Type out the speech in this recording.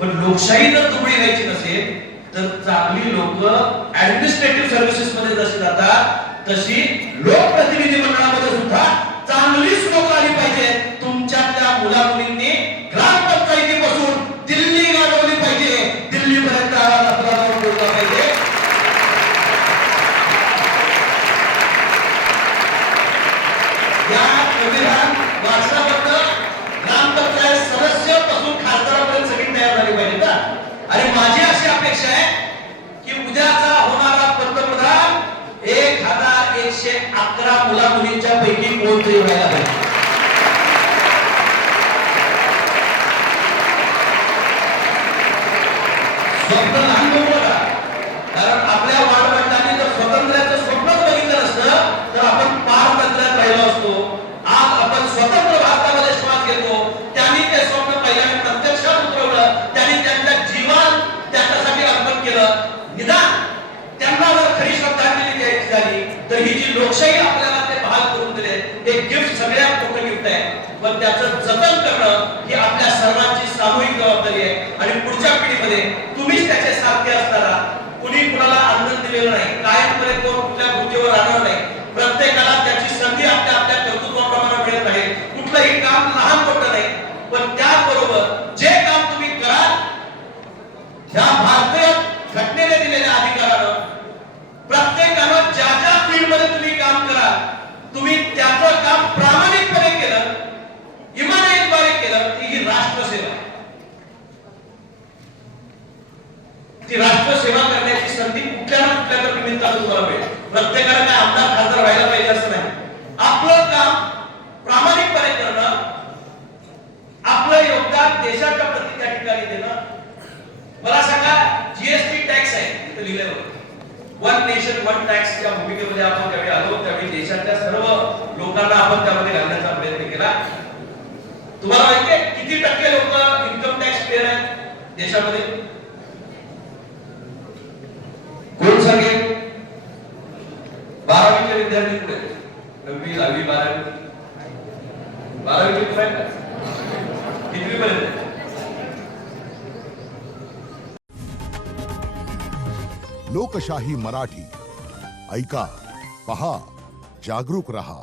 पण लोकशाही जर दुबळी व्हायची नसेल तर चांगली लोक ऍडमिनिस्ट्रेटिव्ह सर्व्हिसेस मध्ये जशी जातात तशी लोकप्रतिनिधी मंडळामध्ये सुद्धा चांगलीच लोक आली पाहिजे. तुमच्यातल्या मुला मुलींनी ग्रामपंचायतीपासून दिल्ली गाजवली पाहिजे, दिल्लीपर्यंत आवाज आपला जाऊन बोलला पाहिजे. या संविधान वाचनाबद्दल ग्रामपंचायत सदस्य पासून खासदारापर्यंत सगळी तयार झाली पाहिजे का. आणि माझी अशी अपेक्षा आहे की उद्याचा होणारा पंतप्रधान 1111 मुला मुलींच्या पैकी कोणतरी व्हायला पाहिजे. स्वप्न लहान बघू नका, कारण आपल्या वाडवडिलांनी जर स्वातंत्र्याचं स्वप्नच बघितलं नसतं तर आपण पारतंत्र्यात राहिलो असतो. आज आपण स्वतंत्र भारतामध्ये श्वास घेतो. त्यांनी ते स्वप्न पहिल्यांदा प्रत्यक्षात उतरवलं, त्यांनी त्यांच्या जीवन त्याच्यासाठी अर्पण केलं. निदान त्यांना जर खरी श्रद्धांजली द्यायची झाली तर ही जी लोकशाही आपल्याला ते बहाल करून दिले ते गिफ्ट सगळ्यात मोठं गिफ्ट आहे. पण त्याचं जतन करणं ही आपल्या सर्वांची सामूहिक जबाबदारी आहे. आणि पुढच्या पिढीमध्ये तुम्हीच त्याचे सारखे असताना कुणी कुणाला आनंद दिलेला नाही, कायमपणे कोण कुठल्या गोष्टीवर राहणार नाही. प्रत्येकाला त्याची संधी आपल्या आपल्या कर्तृत्वाप्रमाणे मिळत आहे. कुठलंही काम लहान मोठं नाही, पण त्याचबरोबर जे काम तुम्ही कराल ह्या भारतीय घटनेने दिलेल्या अधिकारानं प्रत्येकानं ज्या ज्या फील्डमध्ये तुम्ही काम करा, तुम्ही त्याचं काम प्रामाणिकपणे केलं, इमानदारीद्वारे केलं, ही राष्ट्रसेवा. ती राष्ट्रसेवा करण्याची संधी कुठल्या ना कुठल्या तर निमित्तानं तुम्हाला मिळेल. प्रत्येकाला काय आमदार खासदार व्हायला पाहिजे असं नाही. आपलं काम प्रामाणिकपणे करणं, आपलं योगदान देशाच्या प्रति त्या ठिकाणी देणं. मला सांगा, जीएसटी टॅक्स आहे इथे लिहिलेलं, वन नेशन वन टॅक्स या भूमिकेमध्ये आपण त्यावेळी आलो, त्यावेळी देशाच्या सर्व लोकांना आपण त्यामध्ये घालण्याचा प्रयत्न केला. तुम्हाला माहिती आहे किती टक्के लोक इन्कम टॅक्स पेअर आहेत देशामध्ये? कोण सांगेल? 12वीचे विद्यार्थी कुठे? 9वी 10वी 12वी 12वीचे कुठे आहेत? कितवी पर्यंत? लोकशाही मराठी ऐका, पहा, जागरूक रहा.